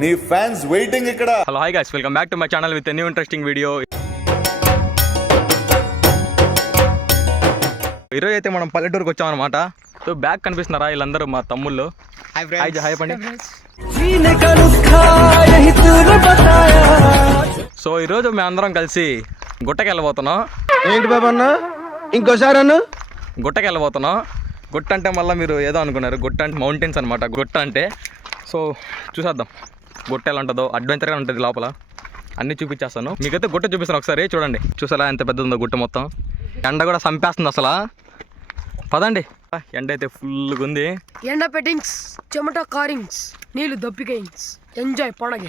నీ fans waiting ఇక్కడ. Hello hi guys, welcome back to my channel with new interesting video. ఈరోజు అయితే మనం పల్లెటూరుకి వచ్చామన్నమాట. సో బ్యాక్ కనిపిస్తున్నారా వీళ్ళందరూ మా తమ్ముళ్ళు. హాయ్ పండి. సో ఈరోజు మేము అందరం కలిసి గుట్టకి వెళ్ళబోతున్నాం. ఏంటి బాబా అన్న ఇంకోసారి అన్న గుట్టకి వెళ్ళబోతున్నాం. గుట్ట అంటే మళ్ళీ మీరు ఏదో అనుకున్నారు, గుట్ట అంటే మౌంటైన్స్ అనమాట. గుట్ట అంటే సో చూసేద్దాం గుట్ట ఎలా ఉంటుందో, అడ్వెంచర్గా ఉంటుంది లోపల. అన్నీ చూపించేస్తాను మీకైతే. గుట్ట చూపిస్తాను ఒకసారి చూడండి. చూసారా ఎంత పెద్ద ఉందో గుట్ట మొత్తం. ఎండ కూడా చంపేస్తుంది అసలు. పదండి. ఎండ అయితే ఫుల్గా ఉంది. ఎండ పెట్టింగ్స్, చెమట కారింగ్స్, నీళ్ళు దప్పికైంగ్స్, ఎంజాయ్ పండగ.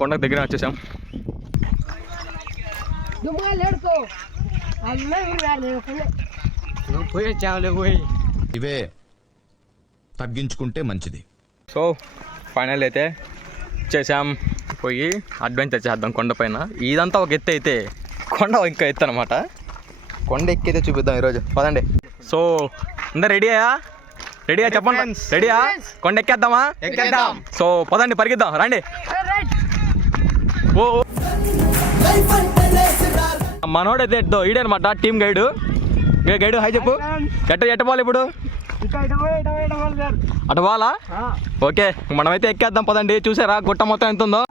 కొండకు దగ్గర వచ్చేసాం. ఇవే తగ్గించుకుంటే మంచిది. సో ఫైనల్ అయితే చేసాం. పోయి అడ్వెంచర్ చేద్దాం కొండపైన. ఇదంతా ఒక ఎత్తు అయితే కొండ ఇంకా ఎత్తు అనమాట. కొండ ఎక్కితే చూపిద్దాం ఈరోజు. పదండి. సో అందరు రెడీయా? చెప్పండి. రెడీయా? కొండ ఎక్కేద్దామా? ఎక్కేద్దాం. సో పదండి, పరిగెద్దాం, రండి. ఓ మనోడైతే ఈడనమాట టీమ్ గైడు. గైడు హాయ్ చెప్పు. ఎట్ట పోవాలి ఇప్పుడు? అటు పోవాలా? ఓకే, మనమైతే ఎక్కేద్దాం పదండి. చూసారా గుట్ట మొత్తం ఎంత ఉందో?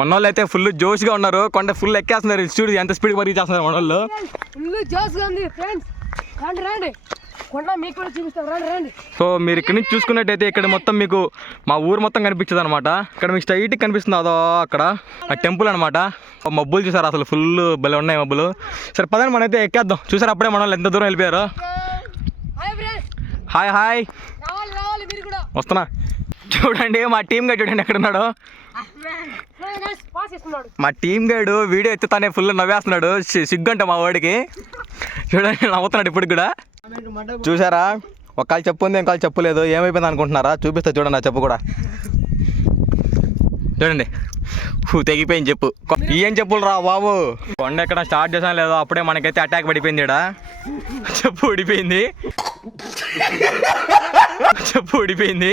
మన వాళ్ళు అయితే ఫుల్ జోష్గా ఉన్నారు. కొండ ఫుల్ ఎక్కేస్తున్నారు. చూడు ఎంత స్పీడ్ పరిగి చేస్తున్నారు మన వాళ్ళు. సో మీరు ఇక్కడ నుంచి చూసుకున్నట్టయితే ఇక్కడ మొత్తం మీకు మా ఊరు మొత్తం కనిపించదు అనమాట. ఇక్కడ మీకు స్ట్రైట్ కనిపిస్తుంది అదో అక్కడ ఆ టెంపుల్ అనమాట. మబ్బులు చూసారు అసలు ఫుల్ భలే ఉన్నాయి మబ్బులు. సరే పదండి మనమైతే ఎక్కేద్దాం. చూసారు అప్పుడే మన వాళ్ళు ఎంత దూరం వెళ్ళిపోయారు. హాయ్ హాయ్ వస్తున్నా. చూడండి మా టీమ్ గైడ్ చూడండి ఎక్కడున్నాడు. మా టీమ్ గైడ్ వీడియో ఎత్తుతానే ఫుల్ నవ్వేస్తున్నాడు. సిగ్గుంట మా వాడికి. చూడండి నవ్వుతున్నాడు ఇప్పుడు కూడా. చూసారా, ఒక కాలు చెప్పు ఉంది, ఇంకాలు చెప్పు లేదు. ఏమైపోయింది అనుకుంటున్నారా? చూపిస్తా చూడండి ఆ చెప్పు కూడా. చూడండి తెగిపోయింది చెప్పు. ఏం చెప్పులు రా బాబు. కొండ ఎక్కడ స్టార్ట్ చేసాం లేదో అప్పుడే మనకైతే అటాక్ పడిపోయింది. ఇక్కడ చెప్పు ఊడిపోయింది. చెప్పు ఊడిపోయింది.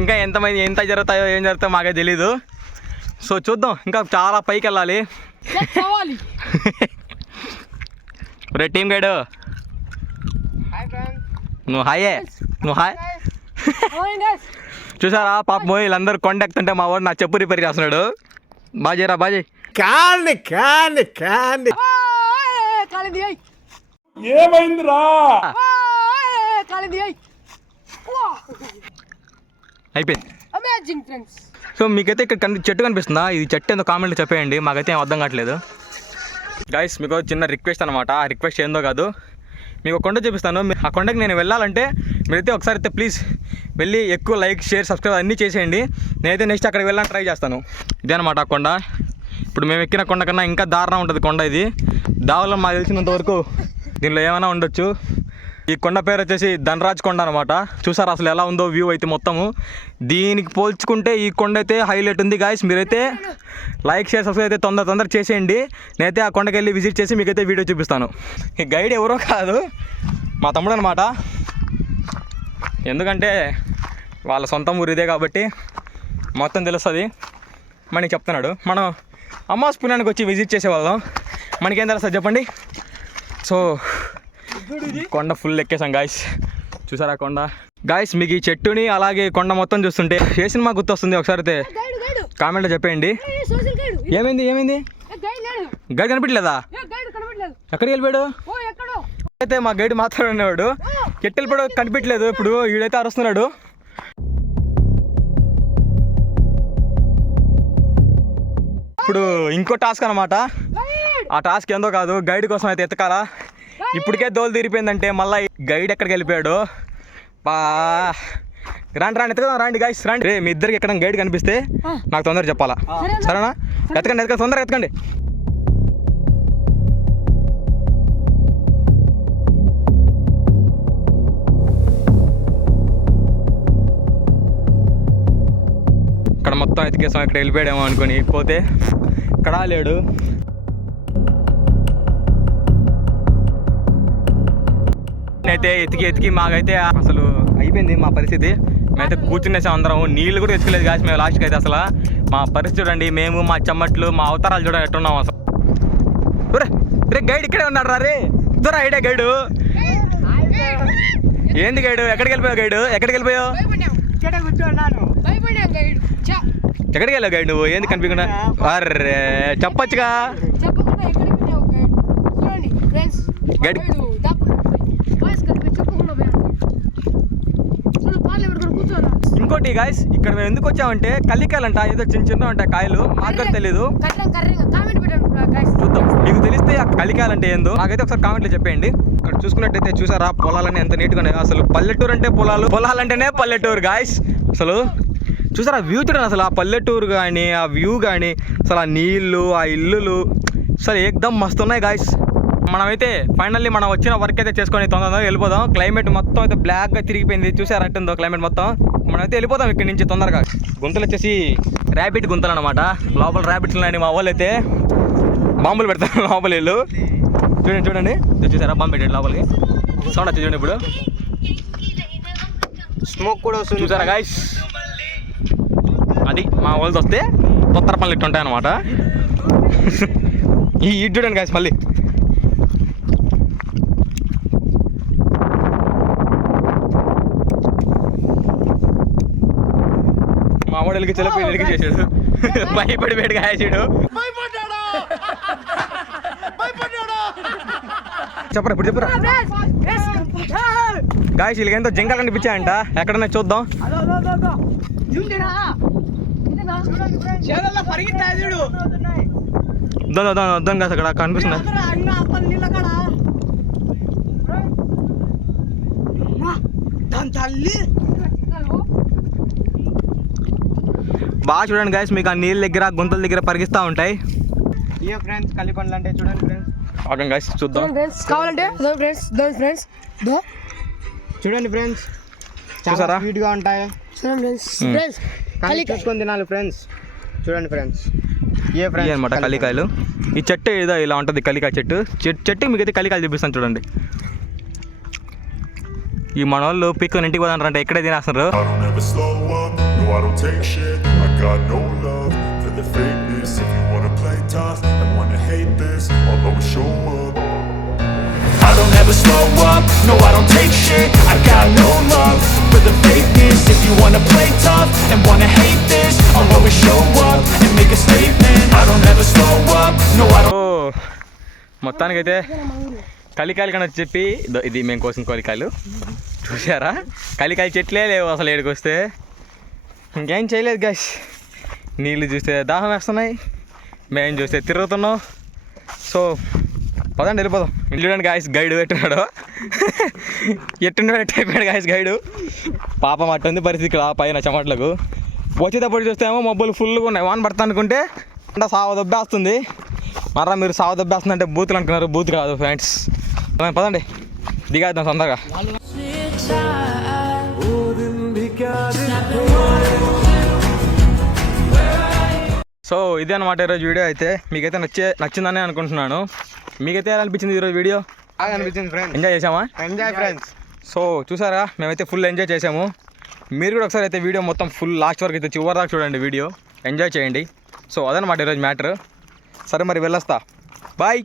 ఇంకా ఎంత జరుగుతాయో ఏం జరుగుతాయో మాకే తెలీదు. సో చూద్దాం, ఇంకా చాలా పైకి వెళ్ళాలి. రే టీమ్ గైడ్ నువ్వు హాయే. చూసారా పాపం వీళ్ళందరూ కొండ ఎక్కుతుంటే మా వాడు నా చెప్పు రిపేర్ చేస్తున్నాడు. బాజీరా బాజీ. ఏమైందిరా? అయిపోయింది. సో మీకైతే ఇక్కడ చెట్టు కనిపిస్తుందా? ఇది చెట్టు ఏందో కామెంట్లో చెప్పేయండి. మాకైతే ఏం అర్థం కావట్లేదు. గైస్ మీకు చిన్న రిక్వెస్ట్ అనమాట. ఆ రిక్వెస్ట్ ఏందో కాదు, మీకు కొండ చూపిస్తాను. ఆ కొండకి నేను వెళ్ళాలంటే మీరైతే ఒకసారి అయితే ప్లీజ్ వెళ్ళి ఎక్కువ లైక్ షేర్ సబ్స్క్రైబ్ అన్నీ చేసేయండి. నేనైతే నెక్స్ట్ అక్కడికి వెళ్ళాలని ట్రై చేస్తాను. ఇదే అనమాట ఆ కొండ. ఇప్పుడు మేము ఎక్కిన కొండ కన్నా ఇంకా దారుణం ఉంటుంది కొండ ఇది. దావలో మాకు తెలిసినంత వరకు దీనిలో ఏమైనా ఉండొచ్చు. ఈ కొండ పేరు వచ్చేసి ధనరాజ్ కొండ అనమాట. చూసారు అసలు ఎలా ఉందో వ్యూ అయితే మొత్తము. దీనికి పోల్చుకుంటే ఈ కొండ అయితే హైలైట్ ఉంది గాయస్. మీరైతే లైక్ షేర్ సబ్స్క్రైబ్ అయితే తొందర చేసేయండి. నేనైతే ఆ కొండకి వెళ్ళి విజిట్ చేసి మీకైతే వీడియో చూపిస్తాను. ఈ గైడ్ ఎవరో కాదు, మా తమ్ముడు అనమాట. ఎందుకంటే వాళ్ళ సొంత ఊరు ఇదే కాబట్టి మొత్తం తెలుస్తుంది. మనకి చెప్తున్నాడు. మనం అమ్మాస్ పుణ్యానికి వచ్చి విజిట్ చేసేవాళ్ళం. మనకేం తెలుస్తుంది చెప్పండి. సో కొండ ఫుల్ ఎక్కేసాం గాయస్. చూసారా కొండ గాయస్. మీకు ఈ చెట్టుని అలాగే కొండ మొత్తం చూస్తుంటే ఏ సినిమా గుర్తొస్తుంది ఒకసారి అయితే కామెంట్లో చెప్పేయండి. ఏమైంది? గైడ్ కనిపించలేదా? ఎక్కడికి వెళ్ళిపోయాడు? అయితే మా గైడ్ మాట్లాడేవాడు ఎట్టు వెళ్ళిపోయాడు కనిపించలేదు. ఇప్పుడు వీడైతే అరుస్తున్నాడు. ఇప్పుడు ఇంకో టాస్క్ అనమాట. ఆ టాస్క్ ఏందో కాదు, గైడ్ కోసం అయితే ఎత్తకాలా. ఇప్పటికే దోలు తీరిపోయిందంటే మళ్ళీ గైడ్ ఎక్కడికి వెళ్ళిపోయాడు. రాండి ఎత్తుకుందాం. రండి గైస్ రండి. మీ ఇద్దరికి ఎక్కడ గైడ్ కనిపిస్తే నాకు తొందరగా చెప్పాలా, సరేనా? ఎత్తకండి తొందరగా ఎత్తకండి. ఇక్కడ మొత్తం ఎతికేసాం. ఇక్కడ వెళ్ళిపోయాడేమో అనుకొని పోతే ఇక్కడ లేడు. అయితే ఎతికి మాకైతే అసలు అయిపోయింది మా పరిస్థితి. మేమైతే కూర్చునేసాం అందరం, నీళ్ళు కూడా తెచ్చుకోలేదు కాసి మేము లాస్ట్కి అయితే. అసలు మా పరిస్థితి చూడండి, మేము మా చెమ్మట్లు మా అవతారాలు చూడండి ఎట్టున్నాం అసలు. రే గైడ్ ఇక్కడే ఉన్నాడు రా రే, దూరా ఐడియా గైడు. ఏంది గైడు, ఎక్కడికి వెళ్ళిపోయావు గైడు, ఎక్కడికి వెళ్ళిపోయావు, ఎక్కడికి వెళ్ళావు గైడ్ నువ్వు, ఏంది కనిపించకుండా? అర్రే చెప్పొచ్చుగా గైడ్. ఇంకోటి గాయస్, ఇక్కడ మేము ఎందుకు వచ్చామంటే కలికాయలు అంట, ఏదో చిన్న ఉంటాయి కాయలు, మాకు కూడా తెలీదు. చూద్దాం, మీకు తెలిస్తే ఆ కలికాయలు అంటే ఏందో నాకైతే ఒకసారి కామెంట్లో చెప్పేయండి. ఇక్కడ చూసుకున్నట్టయితే చూసారా పొలాలన్నీ ఎంత నీట్గా ఉన్నాయి. అసలు పల్లెటూరు అంటే పొలాలంటేనే పల్లెటూరు గాయస్. అసలు చూసారా వ్యూ చూడండి, అసలు ఆ పల్లెటూరు కానీ ఆ వ్యూ కానీ అసలు ఆ నీళ్ళు ఆ ఇల్లులు అసలు ఏకదమ్ మస్తు ఉన్నాయి గాయస్. మనమైతే ఫైనల్లీ మనం వచ్చిన వర్క్ అయితే చేసుకొని తొందరగా వెళ్ళిపోదాం. క్లైమేట్ మొత్తం అయితే బ్లాక్గా తిరిగిపోయింది, చూసారా అట్టుందో క్లైమేట్ మొత్తం. మనమైతే వెళ్ళిపోదాం ఇక్కడ నుంచి తొందరగా. గుంతలు వచ్చేసి ర్యాబిట్ గుంతలు అనమాట, లోపల ర్యాబిట్స్ ఉన్నాయని మా వాళ్ళు అయితే బాంబులు పెడతారు లోపల వీళ్ళు. చూడండి చూసారా బాంబు పెట్టాడు లోపలికి, సౌండ్ వచ్చి చూడండి ఇప్పుడు, స్మోక్ కూడా వస్తుంది చూసారా గాయస్. అది మా వాళ్ళతో వస్తే కొత్త పనులు ఇట్టు ఉంటాయి అనమాట. ఈ ఇటు చూడండి గాయస్, మళ్ళీ మా వాడికి చెలపి ఎడికి చేసాడు, భయపడి వేడిగా వేసాడు. చెప్పరా ఇప్పుడు చెప్పరా గాయస్, వీళ్ళకి ఎంతో జింకలు కనిపించాయంట, ఎక్కడన్నా చూద్దాం. వద్దాం కాదు అక్కడ కనిపిస్తుంది. బాగా చూడండి గాయస్, మీకు ఆ నీళ్ళ దగ్గర గుంతల దగ్గర పరిగిస్తూ ఉంటాయి. ఇయో ఫ్రెండ్స్ కలి పండ్లు అంటే చూడండి ఫ్రెండ్స్. ఓకే గాయస్ చూద్దాం, కావాలంటే ఫ్రెండ్స్ చూడండి ఫ్రెండ్స్, చూసారా స్వీట్ గా ఉంటాయి. చూసుకొని తినాలి ఫ్రెండ్స్. చూడండి ఫ్రెండ్స్, ఇవి అనమాట కలికాయలు. ఈ చెట్టు ఏదో ఇలా ఉంటుంది, కలికాయ చెట్టు మీకైతే కలికాయలు చూపిస్తాను చూడండి. ఈ మన వాళ్ళు పిక్కుని ఇంటికి పోదంటారంటే ఇక్కడే తినేస్తున్నారు. I don't ever slow up, no I don't take shit. I got no love for the fakeness. If you wanna play tough and wanna hate this, I'll always show up and make a statement. I don't ever slow up, no I don't. మొత్తానికైతే కలికాయలు కన్నా చెప్పి ఇది మేము కోసిన కలికాయలు చూసారా, కలికాయ చెట్లే లేవు అసలు ఏడికి వస్తే. ఇంకేం చేయలేదు గాయస్, నీళ్ళు చూస్తే దాహం వేస్తున్నాయి, మేము చూస్తే తిరుగుతున్నాం. సో పదండి వెళ్ళిపోదాం. చూడండి గాయస్, గైడ్ పెట్టున్నాడు, ఎట్టుండి గాయస్ గైడు. పాపం అట్టుంది పరిస్థితి ఇక్కడ పైన చెమట్లకు. వచ్చేటప్పుడు చూస్తేమో మబ్బులు ఫుల్గా ఉన్నాయి, వాన పడతా అనుకుంటే అంటే సావ దొబ్బేస్తుంది. మరలా మీరు సావ దొబ్బేస్తుందంటే బూతులు అనుకున్నారు, బూత్ కాదు ఫ్రెండ్స్. పదండి దిగేద్దాం తొందరగా. సో ఇదే అనమాట ఈరోజు వీడియో అయితే. మీకైతే నచ్చిందని అనుకుంటున్నాను. మీకైతే ఎలా అనిపించింది ఈరోజు వీడియో? బాగా అనిపించింది ఫ్రెండ్స్, ఎంజాయ్ చేసామా? Enjoy friends. సో చూసారా, మేమైతే ఫుల్ ఎంజాయ్ చేసాము. మీరు కూడా ఒకసారి అయితే వీడియో మొత్తం ఫుల్ లాస్ట్ వరకు అయితే చివరి దాకా చూడండి, వీడియో ఎంజాయ్ చేయండి. సో అదనమాట ఈరోజు మ్యాటర్. సరే మరి వెళ్ళొస్తా, బాయ్.